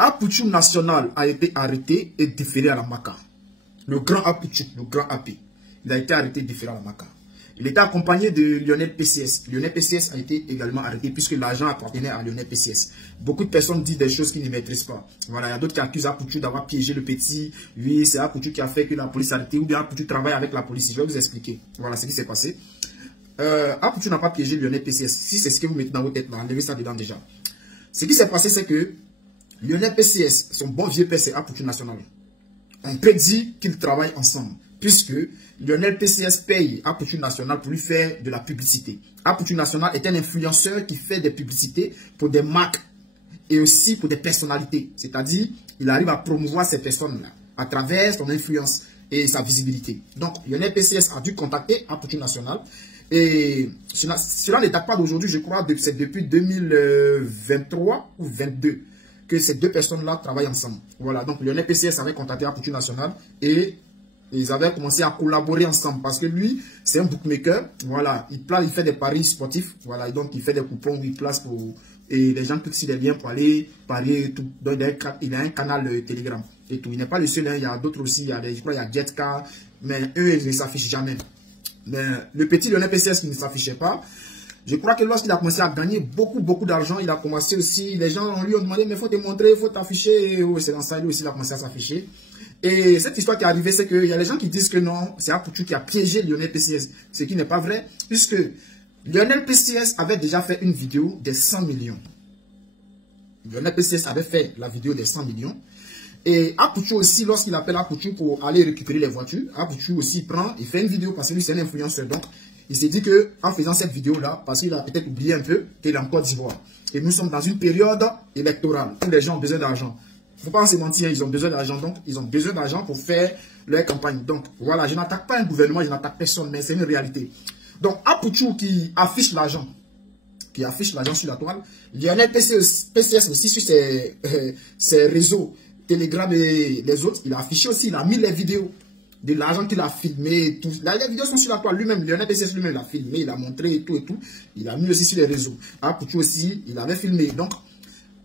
Apouchou National a été arrêté et déféré à la Maka. Le grand Apouchou, le grand AP, il a été arrêté et déféré à la Maka. Il était accompagné de Lionel PCS. Lionel PCS a été également arrêté puisque l'argent appartenait à Lionel PCS. Beaucoup de personnes disent des choses qu'ils ne maîtrisent pas. Voilà, il y a d'autres qui accusent Apouchou d'avoir piégé le petit. Oui, c'est Apouchou qui a fait que la police a arrêté ou bien Apouchou travaille avec la police. Je vais vous expliquer. Voilà ce qui s'est passé. Apouchou n'a pas piégé Lionel PCS. Si c'est ce que vous mettez dans votre tête, enlevez ça dedans déjà. Ce qui s'est passé, c'est que Lionel PCS, son bon vieux père, c'est Apouchou National. On prédit qu'ils travaillent ensemble, puisque Lionel PCS paye Apouchou National pour lui faire de la publicité. Apouchou National est un influenceur qui fait des publicités pour des marques et aussi pour des personnalités. C'est-à-dire, il arrive à promouvoir ces personnes-là à travers son influence et sa visibilité. Donc, Lionel PCS a dû contacter Apouchou National. Et cela ne date pas d'aujourd'hui, je crois, c'est depuis 2023 ou 2022 que ces deux personnes-là travaillent ensemble. Voilà, donc Lionel PCS avait contacté Apouchou National et ils avaient commencé à collaborer ensemble parce que lui, c'est un bookmaker. Voilà, il fait des paris sportifs. Voilà, et donc il fait des coupons où il place pour... Et les gens cliquent sur des liens pour aller parier et tout. Donc il a un canal Telegram et tout. Il n'est pas le seul, hein, il y a d'autres aussi. Je crois qu'il y a Jetka, mais eux, ils ne s'affichent jamais. Mais le petit Lionel PCS qui ne s'affichait pas, je crois que lorsqu'il a commencé à gagner beaucoup d'argent, il a commencé aussi, les gens lui ont demandé, mais il faut te montrer, il faut t'afficher. Oui, c'est dans ça, lui aussi, il a commencé à s'afficher. Et cette histoire qui est arrivée, c'est qu'il y a des gens qui disent que non, c'est Apouchou qui a piégé Lionel PCS. Ce qui n'est pas vrai, puisque Lionel PCS avait déjà fait une vidéo des 100 millions. Lionel PCS avait fait la vidéo des 100 millions. Et Apouchou aussi, lorsqu'il appelle Apouchou pour aller récupérer les voitures, Apouchou aussi il fait une vidéo parce que lui c'est un influenceur. Donc, il s'est dit que en faisant cette vidéo-là, parce qu'il a peut-être oublié un peu qu'il est en Côte d'Ivoire. Et nous sommes dans une période électorale où les gens ont besoin d'argent. Il ne faut pas se mentir, ils ont besoin d'argent. Donc, ils ont besoin d'argent pour faire leur campagne. Donc, voilà, je n'attaque pas un gouvernement, je n'attaque personne, mais c'est une réalité. Donc, Apouchou qui affiche l'argent sur la toile, Lionel PCS aussi sur ses réseaux, Telegram et les autres, il a affiché aussi, il a mis les vidéos de l'argent qu'il a filmé et tout. Là, les vidéos sont sur la toile lui-même. Lionel PCS lui-même l'a filmé, il a montré et tout et tout. Il a mis aussi sur les réseaux. Apouchou aussi, il avait filmé. Donc,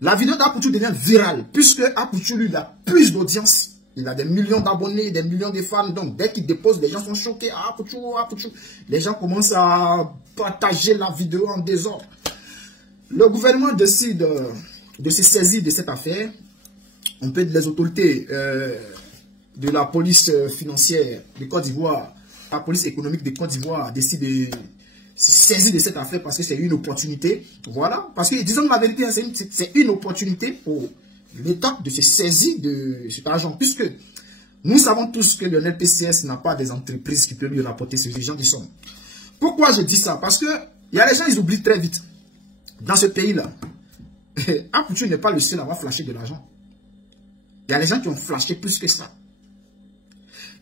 la vidéo d'Apouchou devient virale puisque Apouchou, lui, il a plus d'audience. Il a des millions d'abonnés, des millions de fans. Donc, dès qu'il dépose, les gens sont choqués. Apouchou, Apouchou. Les gens commencent à partager la vidéo en désordre. Le gouvernement décide de se saisir de cette affaire. On peut les autorités de la police financière de Côte d'Ivoire, la police économique de Côte d'Ivoire décide de se saisir de cette affaire parce que c'est une opportunité. Voilà, parce que disons la vérité, c'est une opportunité pour l'État de se saisir de cet argent, puisque nous savons tous que Lionel PCS n'a pas des entreprises qui peuvent lui rapporter ce genre de sommes. Pourquoi je dis ça? Parce que il y a les gens, ils oublient très vite. Dans ce pays-là, Apouchou n'est pas le seul à avoir flashé de l'argent. Il y a les gens qui ont flashé plus que ça.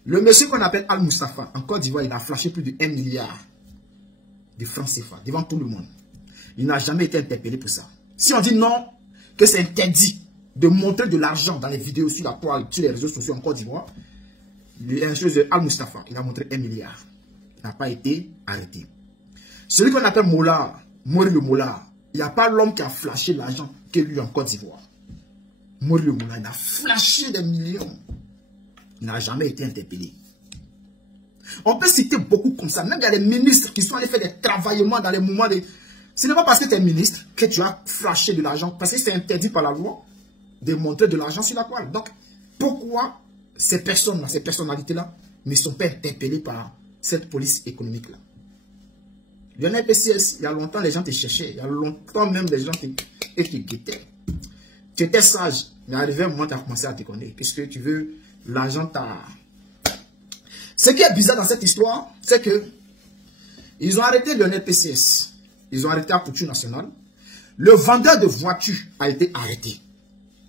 Le monsieur qu'on appelle Al Moustapha, en Côte d'Ivoire, il a flashé plus de 1 milliard de francs CFA devant tout le monde. Il n'a jamais été interpellé pour ça. Si on dit non, que c'est interdit de montrer de l'argent dans les vidéos sur la toile, sur les réseaux sociaux en Côte d'Ivoire, un chose de Al Moustapha, il a montré 1 milliard. Il n'a pas été arrêté. Celui qu'on appelle Mola, Mori le Mola, il n'y a pas l'homme qui a flashé l'argent que lui en Côte d'Ivoire. Mori le Mola, il a flashé des millions. Il n'a jamais été interpellé. On peut citer beaucoup comme ça. Même il y a des ministres qui sont allés faire des travaillements dans les moments de... Ce n'est pas parce que tu es ministre que tu as flashé de l'argent. Parce que c'est interdit par la loi de montrer de l'argent sur la toile. Donc, pourquoi ces personnes-là, ces personnalités-là, ne sont pas interpellées par cette police économique-là? Lionel PCS, il y a longtemps, les gens te cherchaient. Il y a longtemps même, les gens te guettaient. Tu étais sage. Mais arrivé un moment, tu as commencé à déconner. Qu'est-ce que tu veux? L'argent t'a... Ce qui est bizarre dans cette histoire, c'est que ils ont arrêté Lionel PCS. Ils ont arrêté Apouchou National. Le vendeur de voitures a été arrêté.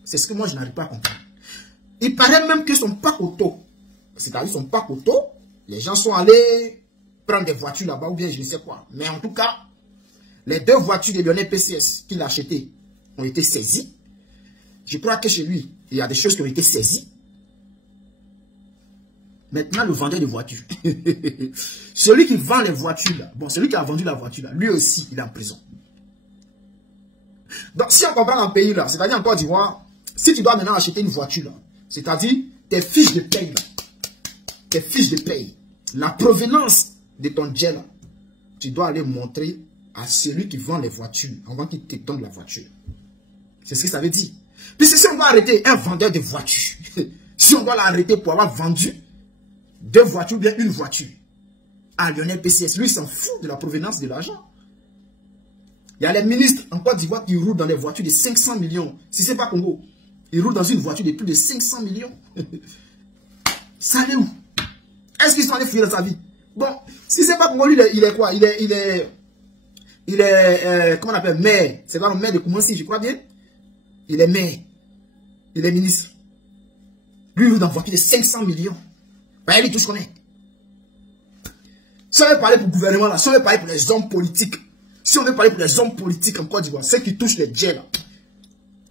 C'est ce que moi, je n'arrive pas à comprendre. Il paraît même que son pack auto, c'est-à-dire son pack auto, les gens sont allés prendre des voitures là-bas ou bien je ne sais quoi. Mais en tout cas, les 2 voitures de Lionel PCS qu'il a achetées ont été saisies. Je crois que chez lui, il y a des choses qui ont été saisies. Maintenant, le vendeur de voitures. Celui qui vend les voitures, là, bon, celui qui a vendu la voiture, là, lui aussi, il est en prison. Donc, si on comprend un pays, là, c'est-à-dire en Côte d'Ivoire, Si tu dois maintenant acheter une voiture, c'est-à-dire tes fiches de paye, là, tes fiches de paye, la provenance de ton jet, là, tu dois aller montrer à celui qui vend les voitures avant qu'il te donne la voiture. C'est ce que ça veut dire. Puisque si on doit arrêter un vendeur de voitures, si on doit l'arrêter pour avoir vendu 2 voitures ou bien une voiture à Lionel PCS, lui il s'en fout de la provenance de l'argent. Il y a les ministres en Côte d'Ivoire qui roulent dans les voitures de 500 millions. Si ce n'est pas Congo, ils roulent dans une voiture de plus de 500 millions. Ça allait où? Est-ce qu'ils sont allés fouiller dans sa vie? Bon, si ce n'est pas Congo, lui, il est quoi? Il est comment on appelle, maire. C'est pas le maire de Koumansi, je crois bien. Il est maire. Il est ministre. Lui, il roule dans une voiture de 500 millions. Ben, il tout ce qu'on est. Si on veut parler pour le gouvernement, là, si on veut parler pour les hommes politiques, si on veut parler pour les hommes politiques en Côte d'Ivoire, ceux qui touchent les jets, là,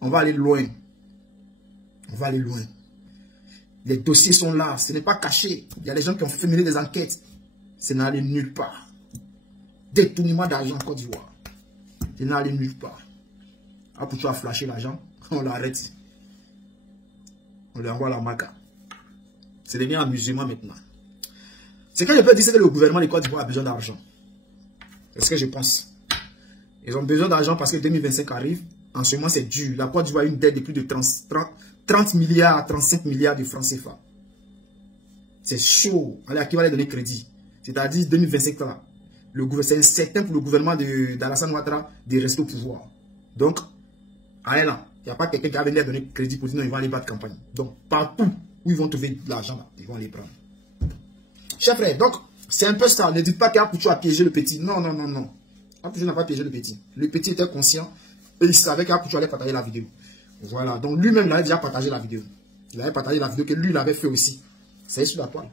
on va aller loin. On va aller loin. Les dossiers sont là, ce n'est pas caché. Il y a des gens qui ont fait mener des enquêtes. Ce n'est allé nulle part. Détournement d'argent en Côte d'Ivoire. Ce n'est allé nulle part. Après, tu as flashé l'argent, on l'arrête. On lui envoie la maca. C'est devenu un amusement maintenant. Ce que je peux dire, c'est que le gouvernement de Côte d'Ivoire a besoin d'argent. C'est ce que je pense. Ils ont besoin d'argent parce que 2025 arrive. En ce moment, c'est dur. La Côte d'Ivoire a une dette de plus de 30 milliards à 35 milliards de francs CFA. C'est chaud. Allez, à qui va les donner crédit? C'est-à-dire 2025 là. C'est incertain pour le gouvernement d'Alassane Ouattara de rester au pouvoir. Donc, allez là. Il n'y a pas quelqu'un qui va venir donner crédit pour dire non, ils vont aller battre campagne. Donc, partout où ils vont trouver de l'argent, ils vont aller prendre. Chers frères, donc, c'est un peu ça. Ne dites pas qu'Apouchou a piégé le petit. Non, non, non, non. Apouchou n'a pas piégé le petit. Le petit était conscient et il savait qu'Apouchou allait partager la vidéo. Voilà. Donc, lui-même, il avait déjà partagé la vidéo. Il avait partagé la vidéo que lui, il avait fait aussi. C'est sur la toile.